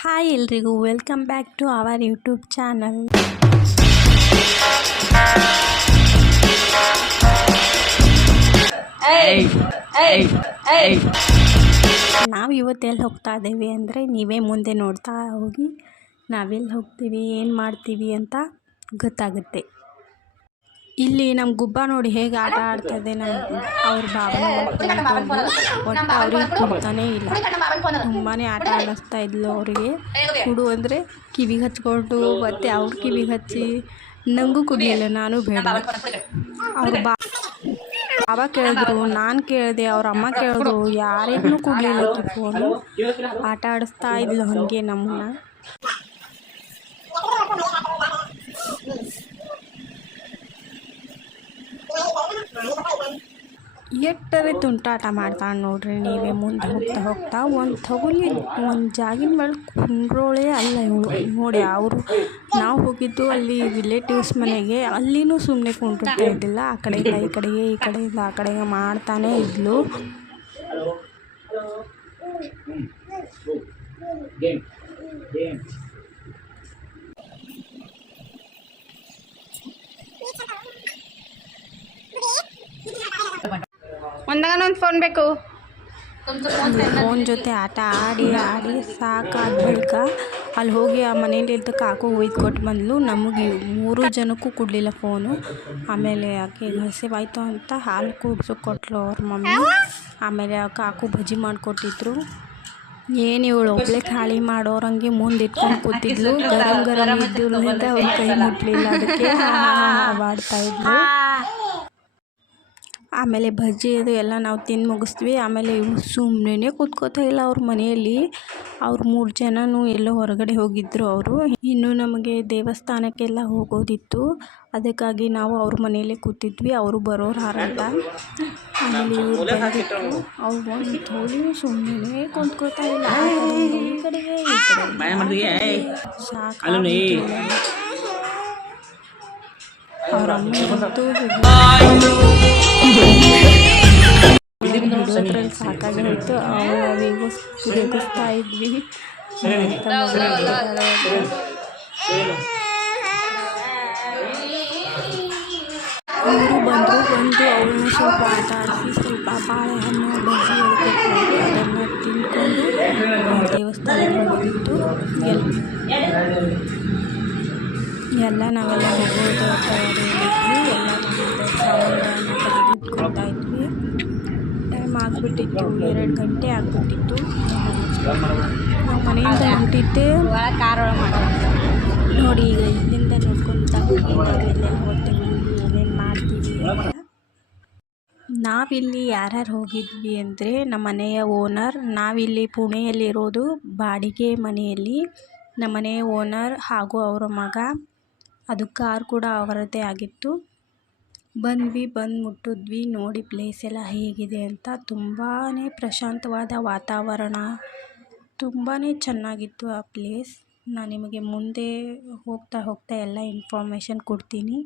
Hi ಎಲ್ರಿಗೂ welcome back to our YouTube channel. ನಾವು ಇವತ್ತೆಲ್ಲಿ ಹೋಗ್ತಾ ಇದ್ದೀವಿ ಅಂದರೆ ನೀವೇ ಮುಂದೆ ನೋಡ್ತಾ ಹೋಗಿ ನಾವೆಲ್ಲಿ ಹೋಗ್ತೀವಿ ಏನು ಮಾಡ್ತೀವಿ ಅಂತ ಗೊತ್ತಾಗುತ್ತೆ. ಇಲ್ಲಿ ನಮ್ಮ ಗುಬ್ಬ ನೋಡಿ ಹೇಗೆ ಆಟ ಆಡ್ತದೆ. ನಮ್ಮ ಅವ್ರ ಬಾಬನ ಒಟ್ಟು ಅವ್ರಿಗೆ ಕೊಡ್ತಾನೇ ಇಲ್ಲ. ತುಂಬಾ ಆಟ ಆಡಿಸ್ತಾ ಇದ್ಲು ಅವರಿಗೆ. ಕುಡು ಅಂದರೆ ಕಿವಿಗೆ ಹಚ್ಕೊಂಡು ಮತ್ತೆ ಅವ್ರ ಕಿವಿಗೆ ಹಚ್ಚಿ ನನಗೂ ಕುಡಿಲಿಲ್ಲ, ನಾನು ಬೇಡ. ಅವ್ರ ಬಾಬಾ ಕೇಳಿದ್ರು, ನಾನು ಕೇಳಿದೆ, ಅವ್ರ ಅಮ್ಮ ಕೇಳಿದ್ರು, ಯಾರಿಗೂ ಕುಡಲಿಲ್ಲ. ಫೋನು ಆಟ ಆಡಿಸ್ತಾ ಇದ್ಲು ಹಾಗೆ ನಮ್ಮನ್ನ. ಎಟ್ಟರೆ ತುಂಟಾಟ ಮಾಡ್ತಾಳೆ ನೋಡ್ರಿ. ನೀವೇ ಮುಂದೆ ಹೋಗ್ತಾ ಹೋಗ್ತಾ ಒಂದು ಜಾಗಿನ ಮೇಲೆ ಕುಂಡ್ರೋಳೆ ಅಲ್ಲ ಇವಳು ನೋಡಿ. ಅವರು ನಾವು ಹೋಗಿದ್ದು ಅಲ್ಲಿ ರಿಲೇಟಿವ್ಸ್ ಮನೆಗೆ, ಅಲ್ಲಿನೂ ಸುಮ್ಮನೆ ಕುಂಡಿರ್ತಾ ಇದ್ದಿಲ್ಲ. ಆ ಕಡೆಯಿಂದ ಈ ಕಡೆಗೆ, ಈ ಕಡೆಯಿಂದ ಆ ಕಡೆಗೆ ಮಾಡ್ತಾನೇ ಇದ್ಲು. ಒಂದಾಗೊಂದು ಫೋನ್ ಬೇಕು. ಫೋನ್ ಜೊತೆ ಆಟ ಆಡಿ ಆಡಿ ಸಾಕಾದ ಬಳಿಕ ಅಲ್ಲಿ ಹೋಗಿ ಆ ಮನೇಲಿ ಇದ್ದ ಕಾಕು ಒಯ್ದು ಕೊಟ್ಟು ಬಂದ್ಲು. ನಮಗೆ 3 ಜನಕ್ಕೂ ಕೊಡಲಿಲ್ಲ ಫೋನು. ಆಮೇಲೆ ಆಕೆ ಹಸಿವಾಯ್ತು ಅಂತ ಹಾಲು ಕೂಡಿಸು ಕೊಟ್ಟಳು ಅವ್ರ ಮಮ್ಮಿ. ಆಮೇಲೆ ಆ ಕಾಕು ಬಜ್ಜಿ ಮಾಡಿಕೊಟ್ಟಿದ್ರು. ಏನು ಇವಳು ಒಬ್ಬಳೆ ಖಾಲಿ ಮಾಡೋರಂಗೆ ಮುಂದೆ ಇಟ್ಕೊಂಡು ಕೂತಿದ್ಲು. ಗರಂ ಗರಂ ಇದ್ದಿದ್ದರಿಂದ ಅವ್ರ ಕೈ ಮುಟ್ಲಿಲ್ಲ, ಅದಕ್ಕೆ ಮಾಡ್ತಾಯಿದ್ಲು. ಆಮೇಲೆ ಬಜ್ಜಿ ಅದು ಎಲ್ಲ ನಾವು ತಿಂದು ಮುಗಿಸ್ತೀವಿ. ಆಮೇಲೆ ಇವ್ರು ಸುಮ್ಮನೆ ಕೂತ್ಕೋತಾ ಇಲ್ಲ ಅವ್ರ ಮನೆಯಲ್ಲಿ. ಅವ್ರು 3 ಜನನೂ ಎಲ್ಲೋ ಹೊರಗಡೆ ಹೋಗಿದ್ದರು ಅವರು. ಇನ್ನು ನಮಗೆ ದೇವಸ್ಥಾನಕ್ಕೆಲ್ಲ ಹೋಗೋದಿತ್ತು, ಅದಕ್ಕಾಗಿ ನಾವು ಅವ್ರ ಮನೆಯಲ್ಲೇ ಕೂತಿದ್ವಿ. ಅವರು ಬರೋರು ಹಾರಂತ. ಆಮೇಲೆ ಇವ್ರು ಬಂದಿದ್ರು. ಅವ್ರು ಒಂದು ಥೋಲಿ ಸುಮ್ಮನೆ ಕೂತ್ಕೋತಾ ಇಲ್ಲ, ಈ ಕಡೆಗೆ ಈ ಕಡೆ ಸಾಕು. ಅವ್ರ ಅಮ್ಮಂತೂ ಹಿಡಿಯೋದ್ರಲ್ಲಿ ಸಾಕಾಗಿ ಹೋಯ್ತು. ಅವಿಗೂ ರೇಗಿಸ್ತಾ ಇದ್ವಿ. ಅವರು ಬಂದು ಅವಳನ್ನ ಸ್ವಲ್ಪ ಆಟ ಆಡಿಸಿ ಸ್ವಲ್ಪ ಬಾಳೆಹಣ್ಣು ಬಜ್ಜಿ ಅದನ್ನು ತಿಂದ್ಕೊಂಡು ದೇವಸ್ಥಾನಕ್ಕೆ ಹೋಗೋದಿತ್ತು. ಎಲ್ಲ ನಾವೆಲ್ಲ ಹೋಗೋದು ತಯಾರಿಯಲ್ಲಿದ್ವಿ. ಎಲ್ಲ ಸಾಮಾನುಗಳನ್ನು ತೆಗೆದಿಟ್ಕೊಳ್ತಾ ಇದ್ವಿ. ಟೈಮ್ ಆಗಿಬಿಟ್ಟಿತ್ತು, 2 ಗಂಟೆ ಆಗಿಬಿಟ್ಟಿತ್ತು. ನಾವು ಮನೆಯಿಂದ ಹೊಂಟಿದ್ದೆ ನೋಡಿ. ಈಗ ಇಲ್ಲಿಂದ ನೋಡ್ಕೊತ ಎಲ್ಲೆಲ್ಲಿ ಹೋಗ್ತೀವಿ, ಏನೇನು ಮಾಡ್ತೀವಿ ಅಂತ. ನಾವಿಲ್ಲಿ ಯಾರ್ಯಾರು ಹೋಗಿದ್ವಿ ಅಂದರೆ ನಮ್ಮ ಮನೆಯ ಓನರ್. ನಾವಿಲ್ಲಿ ಪುಣೆಯಲ್ಲಿರೋದು ಬಾಡಿಗೆ ಮನೆಯಲ್ಲಿ. ನಮ್ಮ ಮನೆಯ ಓನರ್ ಹಾಗೂ ಅವರ ಮಗ. ಅದು ಕಾರ್ ಕೂಡ ಅವರದ್ದೇ ಆಗಿತ್ತು. ಬಂದು ಮುಟ್ಟಿದ್ವಿ. ನೋಡಿ ಪ್ಲೇಸ್ ಎಲ್ಲ ಹೇಗಿದೆ ಅಂತ. ತುಂಬಾ ಪ್ರಶಾಂತವಾದ ವಾತಾವರಣ, ತುಂಬಾ ಚೆನ್ನಾಗಿತ್ತು ಆ ಪ್ಲೇಸ್. ನಾನು ನಿಮಗೆ ಮುಂದೆ ಹೋಗ್ತಾ ಎಲ್ಲ ಇನ್ಫಾರ್ಮೇಷನ್ ಕೊಡ್ತೀನಿ.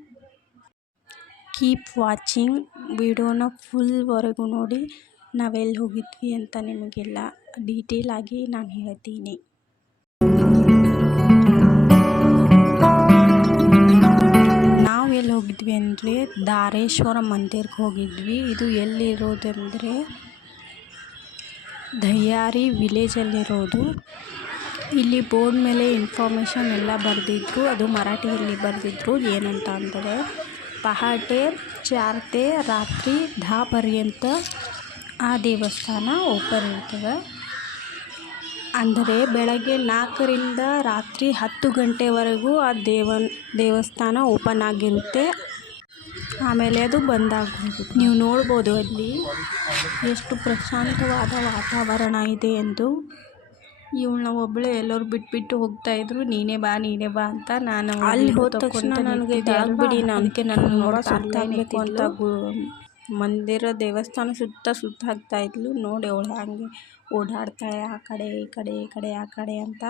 Keep watching. ವಿಡಿಯೋನ ಫುಲ್ವರೆಗೂ ನೋಡಿ. ನಾವೆಲ್ಲಿ ಹೋಗಿದ್ವಿ ಅಂತ ನಿಮಗೆಲ್ಲ ಡೀಟೇಲ್ ಆಗಿ ನಾನು ಹೇಳ್ತೀನಿ. ಎಲ್ಲಿ ಹೋಗಿದ್ವಿ ಅಂದರೆ ಧಾರೇಶ್ವರ ಮಂದಿರಕ್ಕೆ ಹೋಗಿದ್ವಿ. ಇದು ಎಲ್ಲಿರೋದಂದರೆ ದಹ್ಯಾರಿ ವಿಲೇಜಲ್ಲಿರೋದು. ಇಲ್ಲಿ ಬೋರ್ಡ್ ಮೇಲೆ ಇನ್ಫಾರ್ಮೇಷನ್ ಎಲ್ಲ ಬರೆದಿದ್ರು. ಅದು ಮರಾಠಿಯಲ್ಲಿ ಬರೆದಿದ್ರು. ಏನಂತ ಅಂದರೆ ಪಹಾಟೆ 4 ते ರಾತ್ರಿ 10 पर्यंत ಆ ದೇವಸ್ಥಾನ ಓಪನ್ ಇರ್ತದೆ. ಅಂದರೆ ಬೆಳಗ್ಗೆ 4ರಿಂದ ರಾತ್ರಿ 10 ಗಂಟೆವರೆಗೂ ಆ ದೇವಸ್ಥಾನ ಓಪನ್ ಆಗಿರುತ್ತೆ. ಆಮೇಲೆ ಅದು ಬಂದಾಗೋಗುತ್ತೆ. ನೀವು ನೋಡ್ಬೋದು ಅಲ್ಲಿ ಎಷ್ಟು ಪ್ರಶಾಂತವಾದ ವಾತಾವರಣ ಇದೆ ಎಂದು. ಇವಳನ್ನ ಒಬ್ಬಳೆ ಎಲ್ಲರೂ ಬಿಟ್ಟು ಹೋಗ್ತಾಯಿದ್ರು. ನೀನೇ ಬಾ ಅಂತ. ನಾನು ಅಲ್ಲಿ ಹೋದ ತಕ್ಷಣ ನನಗೆ ಬಿಡಿ, ಅದಕ್ಕೆ ನಾನು ನೋಡ್ತಾ ಇರಬೇಕು ಅಂತ ಮಂದಿರ ದೇವಸ್ಥಾನ ಸುತ್ತ ಹಾಕ್ತಾಯಿದ್ಲು. ನೋಡಿ ಅವಳು ಹಾಗೆ ಓಡಾಡ್ತಾಳೆ ಆ ಕಡೆ ಈ ಕಡೆ ಆ ಕಡೆ ಅಂತ.